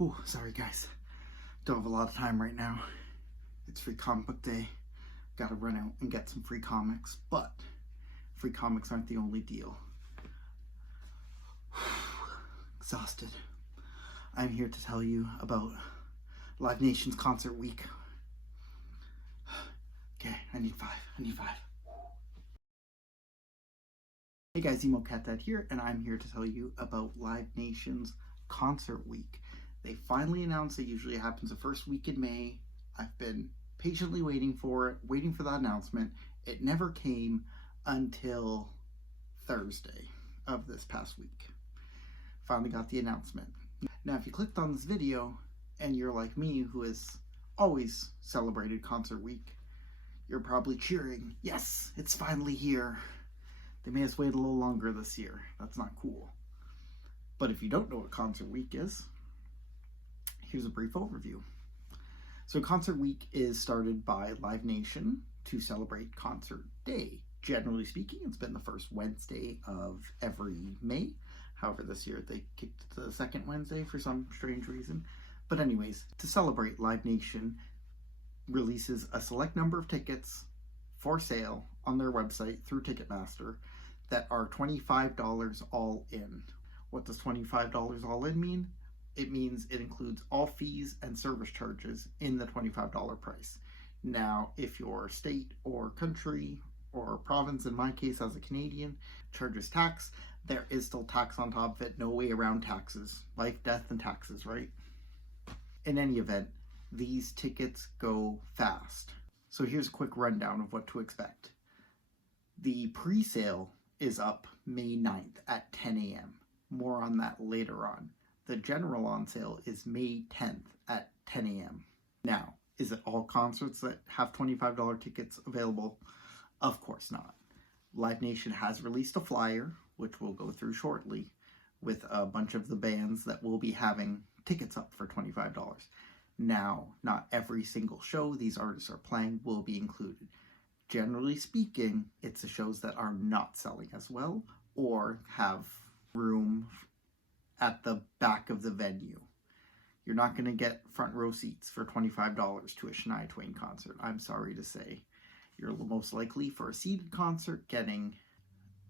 Whew, sorry guys. Don't have a lot of time right now. It's free comic book day. Gotta run out and get some free comics, but free comics aren't the only deal. Exhausted. I'm here to tell you about Live Nation's Concert Week. Okay, I need five. Hey guys, Emo Cat Dad here, and I'm here to tell you about Live Nation's Concert Week. They finally announced it. Usually it happens the first week in May. I've been patiently waiting for that announcement. It never came until Thursday of this past week. Finally got the announcement. Now, if you clicked on this video and you're like me, who has always celebrated Concert Week, you're probably cheering, yes, it's finally here. They made us wait a little longer this year. That's not cool. But if you don't know what Concert Week is, here's a brief overview. So Concert Week is started by Live Nation to celebrate Concert Day. Generally speaking, it's been the first Wednesday of every May. However, this year they kicked it to the second Wednesday for some strange reason. But anyways, to celebrate, Live Nation releases a select number of tickets for sale on their website through Ticketmaster that are $25 all in. What does $25 all in mean? It means it includes all fees and service charges in the $25 price. Now, if your state or country or province, in my case as a Canadian, charges tax, there is still tax on top of it. No way around taxes. Life, death, and taxes, right? In any event, these tickets go fast. So here's a quick rundown of what to expect. The pre-sale is up May 9th at 10 a.m. More on that later on. The general on sale is May 10th at 10 a.m. Now, is it all concerts that have $25 tickets available? Of course not. Live Nation has released a flyer, which we'll go through shortly, with a bunch of the bands that will be having tickets up for $25. Now, not every single show these artists are playing will be included. Generally speaking, it's the shows that are not selling as well or have room at the back of the venue. You're not going to get front row seats for $25 to a Shania Twain concert, I'm sorry to say. You're most likely for a seated concert getting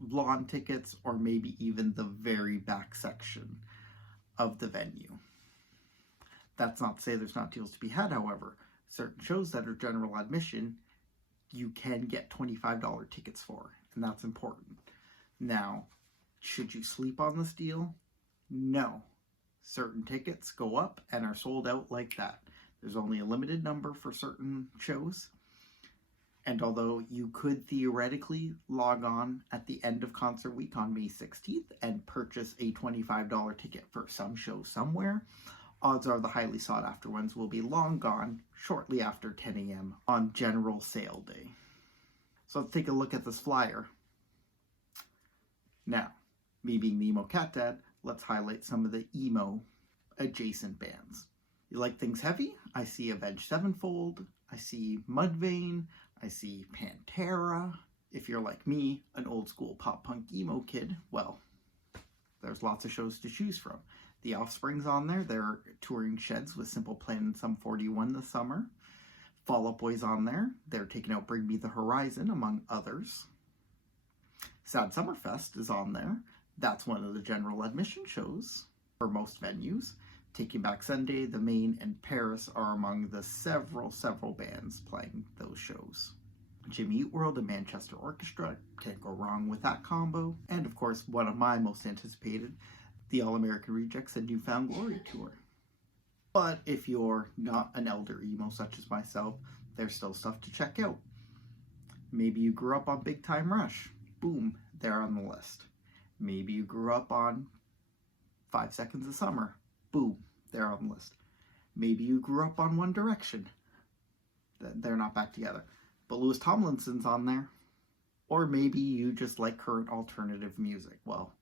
lawn tickets or maybe even the very back section of the venue. That's not to say there's not deals to be had, however. Certain shows that are general admission, you can get $25 tickets for, and that's important. Now, should you sleep on this deal? No. Certain tickets go up and are sold out like that. There's only a limited number for certain shows. And although you could theoretically log on at the end of Concert Week on May 16th and purchase a $25 ticket for some show somewhere, odds are the highly sought after ones will be long gone shortly after 10 a.m. on general sale day. So let's take a look at this flyer. Now, me being the Emo Cat Dad, let's highlight some of the emo adjacent bands. You like things heavy? I see Avenged Sevenfold, I see Mudvayne, I see Pantera. If you're like me, an old school pop punk emo kid, well, there's lots of shows to choose from. The Offspring's on there. They're touring Sheds with Simple Plan and Sum 41 this summer. Fall Out Boy's on there. They're taking out Bring Me the Horizon, among others. Sad Summerfest is on there. That's one of the general admission shows for most venues. Taking Back Sunday, The Maine, and Paris are among the several bands playing those shows. Jimmy Eat World and Manchester Orchestra, can't go wrong with that combo. And of course, one of my most anticipated, the All-American Rejects and New Found Glory tour. But if you're not an elder emo such as myself, there's still stuff to check out. Maybe you grew up on Big Time Rush. Boom, they're on the list. Maybe you grew up on 5 Seconds of Summer. Boom, they're on the list. Maybe you grew up on One Direction. They're not back together. But Louis Tomlinson's on there. Or maybe you just like current alternative music. Well,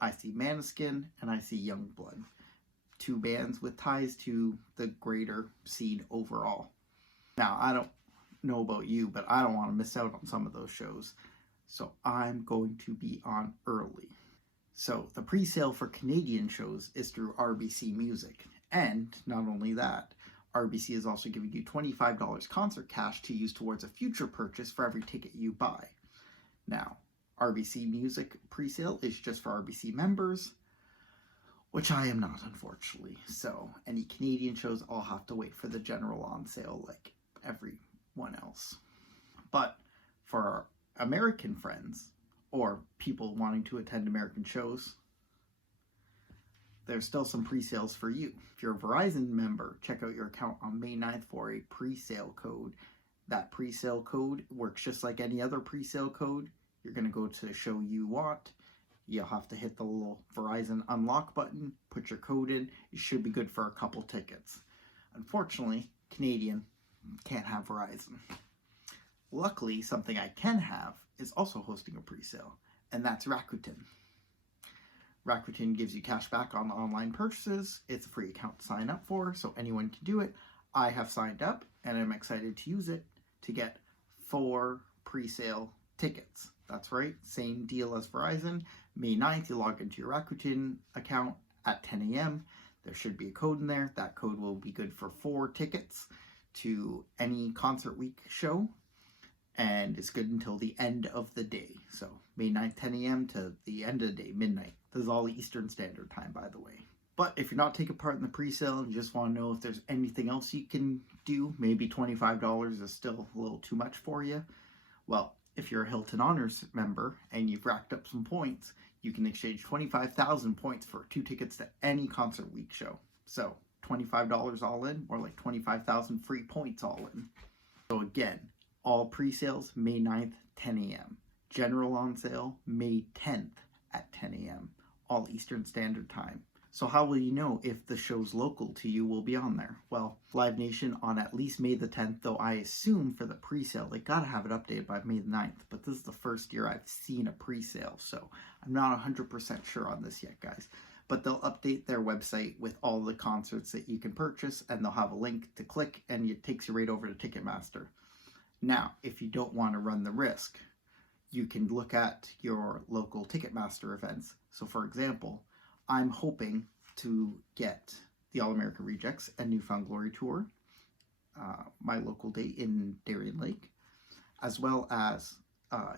I see Maneskin and I see Youngblood. Two bands with ties to the greater scene overall. Now, I don't know about you, but I don't want to miss out on some of those shows. So I'm going to be on early. So the pre-sale for Canadian shows is through RBC Music. And not only that, RBC is also giving you $25 concert cash to use towards a future purchase for every ticket you buy. Now, RBC Music presale is just for RBC members, which I am not, unfortunately. So any Canadian shows, I'll have to wait for the general on sale like everyone else. But for our American friends, or people wanting to attend American shows, there's still some pre-sales for you. If you're a Verizon member, check out your account on May 9th for a pre-sale code. That pre-sale code works just like any other pre-sale code. You're going to go to the show you want. You'll have to hit the little Verizon unlock button, put your code in. You should be good for a couple tickets. Unfortunately, Canadian can't have Verizon. Luckily, something I can have is also hosting a pre-sale, and that's Rakuten. Rakuten gives you cash back on online purchases. It's a free account to sign up for, so anyone can do it. I have signed up, and I'm excited to use it to get 4 pre-sale tickets. That's right, same deal as Verizon. May 9th, you log into your Rakuten account at 10 a.m. There should be a code in there. That code will be good for 4 tickets to any Concert Week show, and it's good until the end of the day. So May 9th, 10 a.m. to the end of the day, midnight. This is all Eastern Standard Time, by the way. But if you're not taking part in the pre-sale and you just want to know if there's anything else you can do, maybe $25 is still a little too much for you. Well, if you're a Hilton Honors member and you've racked up some points, you can exchange 25,000 points for 2 tickets to any Concert Week show. So $25 all in, or like 25,000 free points all in. So again, all pre-sales May 9th, 10 a.m. General on sale May 10th at 10 a.m. all Eastern Standard Time. So how will you know if the shows local to you will be on there? Well, Live Nation on at least May the 10th, though I assume for the pre-sale, they gotta have it updated by May the 9th, but this is the first year I've seen a pre-sale, so I'm not 100% sure on this yet, guys. But they'll update their website with all the concerts that you can purchase, and they'll have a link to click, and it takes you right over to Ticketmaster. Now, if you don't want to run the risk, you can look at your local Ticketmaster events. So for example, I'm hoping to get the All-American Rejects and New Found Glory tour, my local date in Darien Lake, as well as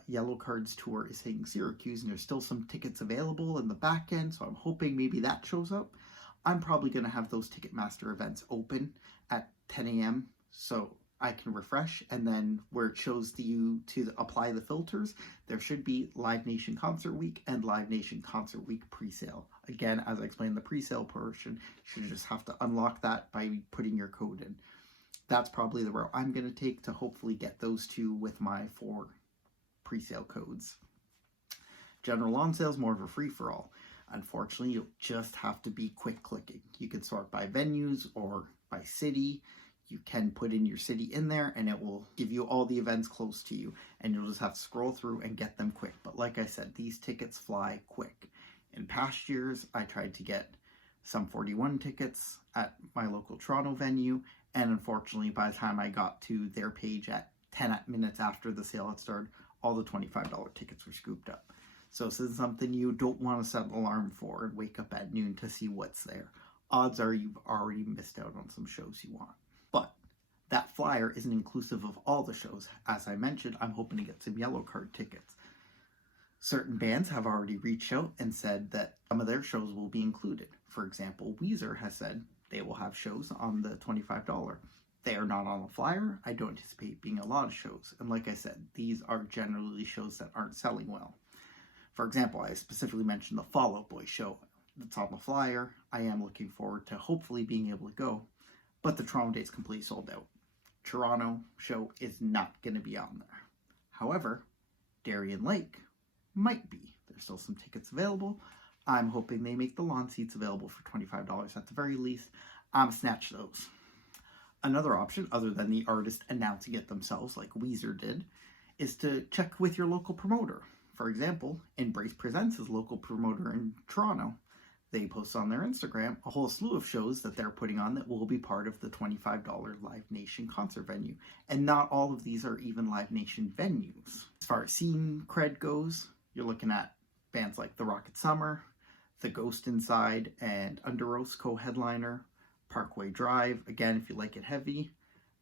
Yellowcard's tour is hitting Syracuse, and there's still some tickets available in the back end, so I'm hoping maybe that shows up. I'm probably going to have those Ticketmaster events open at 10 a.m. so I can refresh, and then where it shows you to apply the filters, there should be Live Nation Concert Week and Live Nation Concert Week pre-sale. Again, as I explained, the pre-sale portion, you should just have to unlock that by putting your code in. That's probably the route I'm going to take to hopefully get those 2 with my 4 pre-sale codes. General on sale is more of a free-for-all. Unfortunately, you'll just have to be quick clicking. You can sort by venues or by city. You can put in your city in there, and it will give you all the events close to you, and you'll just have to scroll through and get them quick. But like I said, these tickets fly quick. In past years, I tried to get some 41 tickets at my local Toronto venue, and unfortunately, by the time I got to their page at 10 minutes after the sale had started, all the $25 tickets were scooped up. So this is something you don't want to set an alarm for and wake up at noon to see what's there. Odds are you've already missed out on some shows you want. But that flyer isn't inclusive of all the shows. As I mentioned, I'm hoping to get some Yellowcard tickets. Certain bands have already reached out and said that some of their shows will be included. For example, Weezer has said they will have shows on the $25. They are not on the flyer. I don't anticipate being a lot of shows. And like I said, these are generally shows that aren't selling well. For example, I specifically mentioned the Fall Out Boy show that's on the flyer. I am looking forward to hopefully being able to go. But the Toronto date's completely sold out. Toronto show is not going to be on there. However, Darien Lake might be. There's still some tickets available. I'm hoping they make the lawn seats available for $25 at the very least. Snatch those. Another option, other than the artist announcing it themselves like Weezer did, is to check with your local promoter. For example, Embrace Presents is local promoter in Toronto. They post on their Instagram a whole slew of shows that they're putting on that will be part of the $25 Live Nation concert venue. And not all of these are even Live Nation venues. As far as scene cred goes, you're looking at bands like The Rocket Summer, The Ghost Inside, and Under Oath's co-headliner, Parkway Drive, again, if you like it heavy,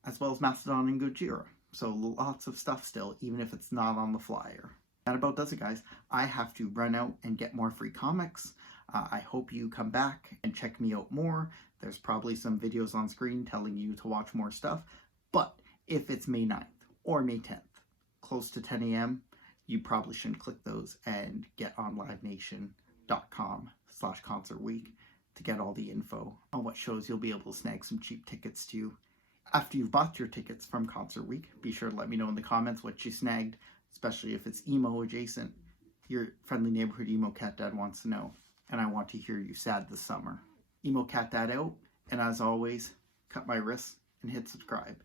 as well as Mastodon and Gojira. So lots of stuff still, even if it's not on the flyer. That about does it, guys. I have to run out and get more free comics. I hope you come back and check me out more. There's probably some videos on screen telling you to watch more stuff. But if it's May 9th or May 10th, close to 10 a.m., you probably shouldn't click those and get on livenation.com/concertweek to get all the info on what shows you'll be able to snag some cheap tickets to. After you've bought your tickets from Concert Week, be sure to let me know in the comments what you snagged, especially if it's emo adjacent. Your friendly neighborhood emo cat dad wants to know, and I want to hear you sad this summer. Emo cat dad out, and as always, cut my wrists and hit subscribe.